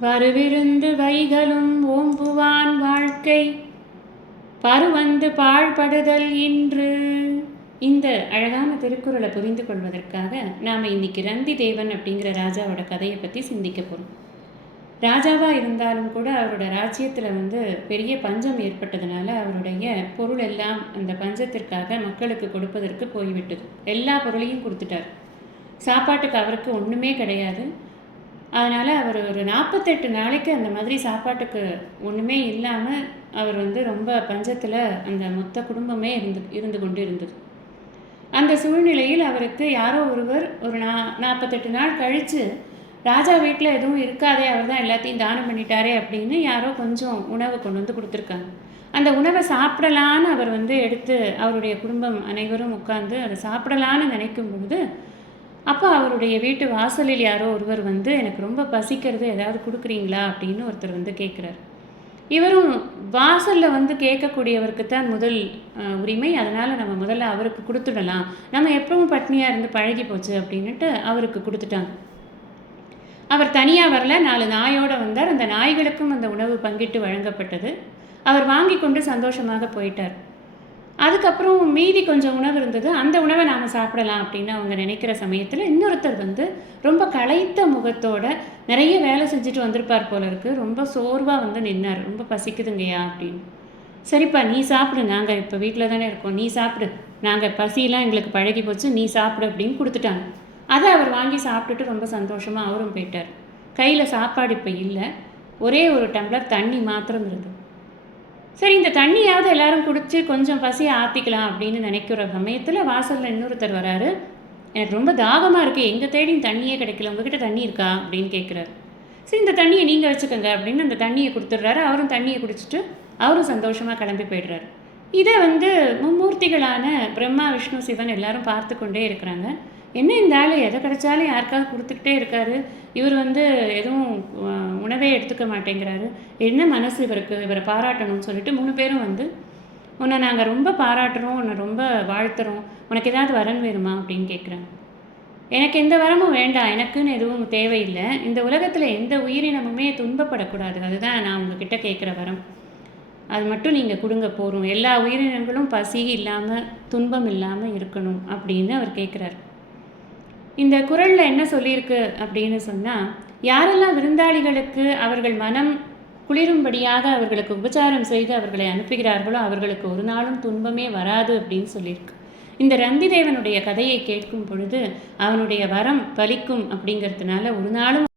வருவிருந்து வைகளும் ஓம்புவான் வாழ்க்கை பருவந்து பாழ்படுதல் இன்று. இந்த அழகான திருக்குறளை புரிந்து கொள்வதற்காக நாம் இன்னைக்கு ரந்தி தேவன் அப்படிங்கிற ராஜாவோட கதையை பற்றி சிந்திக்க போகிறோம். ராஜாவாக இருந்தாலும் கூட அவரோட ராஜ்யத்தில் பெரிய பஞ்சம் ஏற்பட்டதுனால அவருடைய பொருள் எல்லாம் அந்த பஞ்சத்திற்காக மக்களுக்கு கொடுப்பதற்கு போய்விட்டது. எல்லா பொருளையும் கொடுத்துட்டார். சாப்பாட்டுக்கு அவருக்கு ஒன்றுமே கிடையாது. அதனால் அவர் ஒரு 48 நாளைக்கு அந்த மாதிரி சாப்பாட்டுக்கு ஒன்றுமே இல்லாமல் அவர் ரொம்ப பஞ்சத்தில் அந்த மொத்த குடும்பமே இருந்து கொண்டு இருந்தது. அந்த சூழ்நிலையில் அவருக்கு யாரோ ஒருவர் ஒரு 48 நாள் கழித்து ராஜா வீட்டில் எதுவும் இருக்காதே, அவர் தான் எல்லாத்தையும் தானம் பண்ணிட்டாரே அப்படின்னு யாரோ கொஞ்சம் உணவு கொண்டு வந்து கொடுத்துருக்காங்க. அந்த உணவை சாப்பிடலான்னு அவர் எடுத்து அவருடைய குடும்பம் அனைவரும் உட்கார்ந்து அதை சாப்பிடலான்னு நினைக்கும் பொழுது அப்போ அவருடைய வீட்டு வாசலில் யாரோ ஒருவர் எனக்கு ரொம்ப பசிக்கிறது, ஏதாவது கொடுக்குறீங்களா அப்படின்னு ஒருத்தர் கேட்குறார். இவரும் வாசலில் கேட்கக்கூடியவருக்கு தான் முதல் உரிமை, அதனால் நம்ம முதல்ல அவருக்கு கொடுத்துடலாம், நம்ம எப்பவும் பட்னியாக இருந்து பழகி போச்சு அப்படின்ட்டு அவருக்கு கொடுத்துட்டாங்க. அவர் தனியாக வரல, 4 நாயோடு வந்தார். அந்த நாய்களுக்கும் அந்த உணவு பங்கிட்டு வழங்கப்பட்டது. அவர் வாங்கி கொண்டு சந்தோஷமாக போயிட்டார். அதுக்கப்புறம் மீதி கொஞ்சம் உணவு இருந்தது. அந்த உணவை நாம் சாப்பிடலாம் அப்படின்னு அவங்க நினைக்கிற சமயத்தில் இன்னொருத்தர் ரொம்ப களைத்த முகத்தோட நிறைய வேலை செஞ்சுட்டு வந்திருப்பார் போல இருக்குது. ரொம்ப சோர்வாக நின்னார். ரொம்ப பசிக்குதுங்கய்யா அப்படின்னு. சரிப்பா நீ சாப்பிடு, நாங்கள் இப்போ வீட்டில் தானே இருக்கோம், நீ சாப்பிடு, நாங்கள் பசியெல்லாம் எங்களுக்கு பழகி போச்சு, நீ சாப்பிடு அப்படின்னு கொடுத்துட்டாங்க. அதை அவர் வாங்கி சாப்பிட்டுட்டு ரொம்ப சந்தோஷமாக அவரும் போயிட்டார். கையில் சாப்பாடு இப்போ இல்லை, ஒரே ஒரு டம்ளர் தண்ணி மாத்திரம் இருந்தது. சரி, இந்த தண்ணியாவது எல்லாரும் குடித்து கொஞ்சம் பசியை ஆற்றிக்கலாம் அப்படின்னு நினைக்கிற சமயத்தில் வாசலில் இன்னொருத்தர் வராரு. எனக்கு ரொம்ப தாகமாக இருக்குது, எங்கே தேடியும் தண்ணியே கிடைக்கல, உங்ககிட்ட தண்ணி இருக்கா அப்படின்னு கேட்குறாரு. சரி, இந்த தண்ணியை நீங்கள் வச்சுக்கோங்க அப்படின்னு அந்த தண்ணியை கொடுத்துட்றாரு. அவரும் தண்ணியை குடிச்சிட்டு அவரும் சந்தோஷமாக கிளம்பி போய்டுறாரு. இதை மும்மூர்த்திகளான பிரம்மா, விஷ்ணு, சிவன் எல்லாரும் பார்த்து கொண்டே இருக்கிறாங்க. என்ன இந்த ஆள் எதை கிடைச்சாலும் யாருக்காவது கொடுத்துக்கிட்டே இருக்காரு, இவர் எதுவும் உணவே எடுத்துக்க மாட்டேங்கிறாரு, என்ன மனசு இவருக்கு, இவரை பாராட்டணும்னு சொல்லிட்டு 3 பேரும் உன்னை நாங்கள் ரொம்ப பாராட்டுறோம், உன்னை ரொம்ப வாழ்த்துறோம், உனக்கு ஏதாவது வரன் வேணுமா அப்படின்னு கேட்குறாங்க. எனக்கு எந்த வரமும் வேண்டாம், எனக்குன்னு எதுவும் தேவையில்லை, இந்த உலகத்தில் எந்த உயிரினமுமே துன்பப்படக்கூடாது, அதுதான் நான் உங்ககிட்ட கேட்குற வரம், அது மட்டும் நீங்கள் கொடுங்க போகிறோம், எல்லா உயிரினங்களும் பசி இல்லாமல் துன்பம் இல்லாமல் இருக்கணும் அப்படின்னு அவர் கேட்குறாரு. இந்த குறளில் என்ன சொல்லியிருக்கு அப்படின்னு சொன்னால், யாரெல்லாம் விருந்தாளிகளுக்கு அவர்கள் மனம் குளிரும்படியாக அவர்களுக்கு உபச்சாரம் செய்து அவர்களை அனுப்புகிறார்களோ அவர்களுக்கு ஒரு நாளும் துன்பமே வராது அப்படின்னு சொல்லியிருக்கு. இந்த ரந்தி தேவனுடைய கதையை கேட்கும் பொழுது அவனுடைய வரம் பலிக்கும் அப்படிங்கிறதுனால ஒரு நாளும்